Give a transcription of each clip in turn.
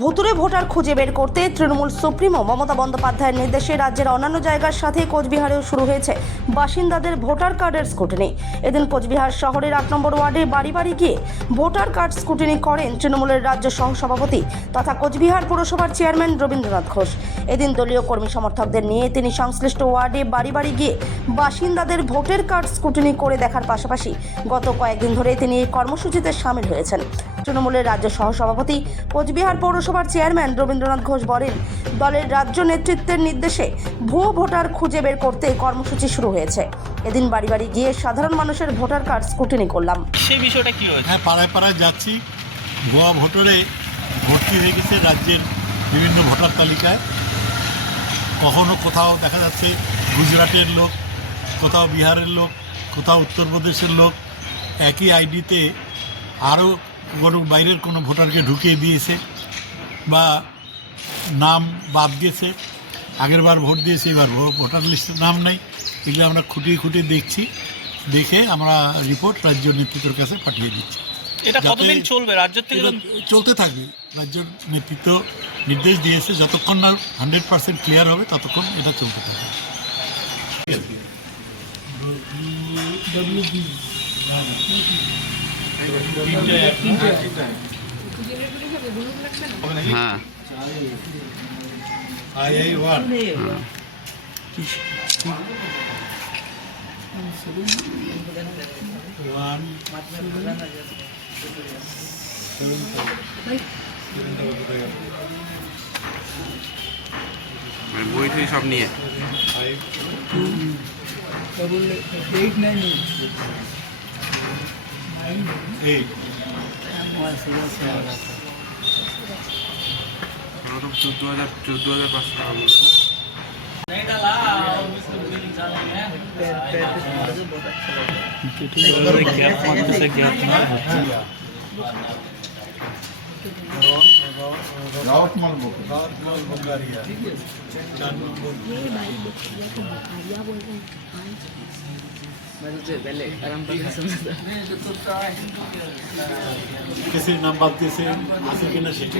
ভুতুড়ে ভোটার খুঁজে বের করতে তৃণমূল সুপ্রিমো মমতা বন্দ্যোপাধ্যায়ের নির্দেশে রাজ্যের অন্যান্য জায়গার সাথে কোচবিহারেও শুরু হয়েছে বাসিন্দাদের ভোটার কার্ডের স্ক্রুটিনি। এদিন কোচবিহার শহরের 8 নম্বর ওয়ার্ডে বাড়ি বাড়ি গিয়ে ভোটার কার্ড স্ক্রুটিনি করেন তৃণমূলের রাজ্য সহসভাপতি তথা কোচবিহার পুরসভার চেয়ারম্যান রবীন্দ্রনাথ ঘোষ। এদিন দলীয় কর্মী সমর্থকদের নিয়ে তিনি সংশ্লিষ্ট ওয়ার্ডে বাড়ি বাড়ি গিয়ে বাসিন্দাদের ভোটার কার্ড স্ক্রুটিনি করে দেখার পাশাপাশি গত কয়েকদিন ধরে তিনি এই কর্মসূচিতে সামিল হয়েছেন। তৃণমূলের রাজ্য সহসভাপতি কোচবিহার পৌরসভার চেয়ারম্যান রবীন্দ্রনাথ ঘোষ বলেন, দলের রাজ্য নেতৃত্বের নির্দেশে ভুয়ো ভোটার খুঁজে বের করতে কর্মসূচি শুরু হয়েছে। এদিন বাড়ি বাড়ি গিয়ে সাধারণ মানুষের ভোটার কার্ড স্ক্রুটিনি করলাম। সেই বিষয়টা কি হয়েছে? হ্যাঁ, পাড়ায় পাড়ায় যাচ্ছি। ভুয়া ভোটারে ভর্তি হয়ে গেছে রাজ্যের বিভিন্ন ভোটার তালিকায়। কখনো কোথাও দেখা যাচ্ছে গুজরাটের লোক, কোথাও বিহারের লোক, কোথাও উত্তরপ্রদেশের লোক একই আইডিতে আরও কোনো বাইরের কোনো ভোটারকে ঢুকিয়ে দিয়েছে বা নাম বাদ দিয়েছে। আগেরবার ভোট দিয়েছে, এবার ভোটার লিস্টের নাম নাই। এগুলো আমরা খুঁটিয়ে খুঁটিয়ে দেখছি, দেখে আমরা রিপোর্ট রাজ্য নেতৃত্বের কাছে পাঠিয়ে দিচ্ছি। এটা কতদিন চলবে? রাজ্য থেকে চলতে থাকবে। রাজ্য নেতৃত্ব নির্দেশ দিয়েছে যতক্ষণ না 100% ক্লিয়ার হবে ততক্ষণ এটা চলতে থাকবে। হ্যাঁ, বই টই সব নিয়ে এই 14,500 টাকা বলুন। रावतमल बंगारिया 4 नंबर। किसी नाम बात से आसे कि ना सेट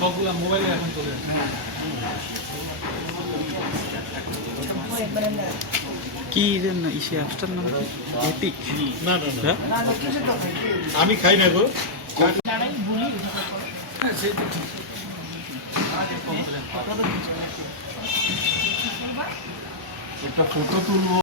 সবগুলা মোবাইলে এখন চলে। কি যেন ইসে অ্যাপসটার নাম এপিক? না না না, আমি খাই না গো। একটা ফটো তুলবো।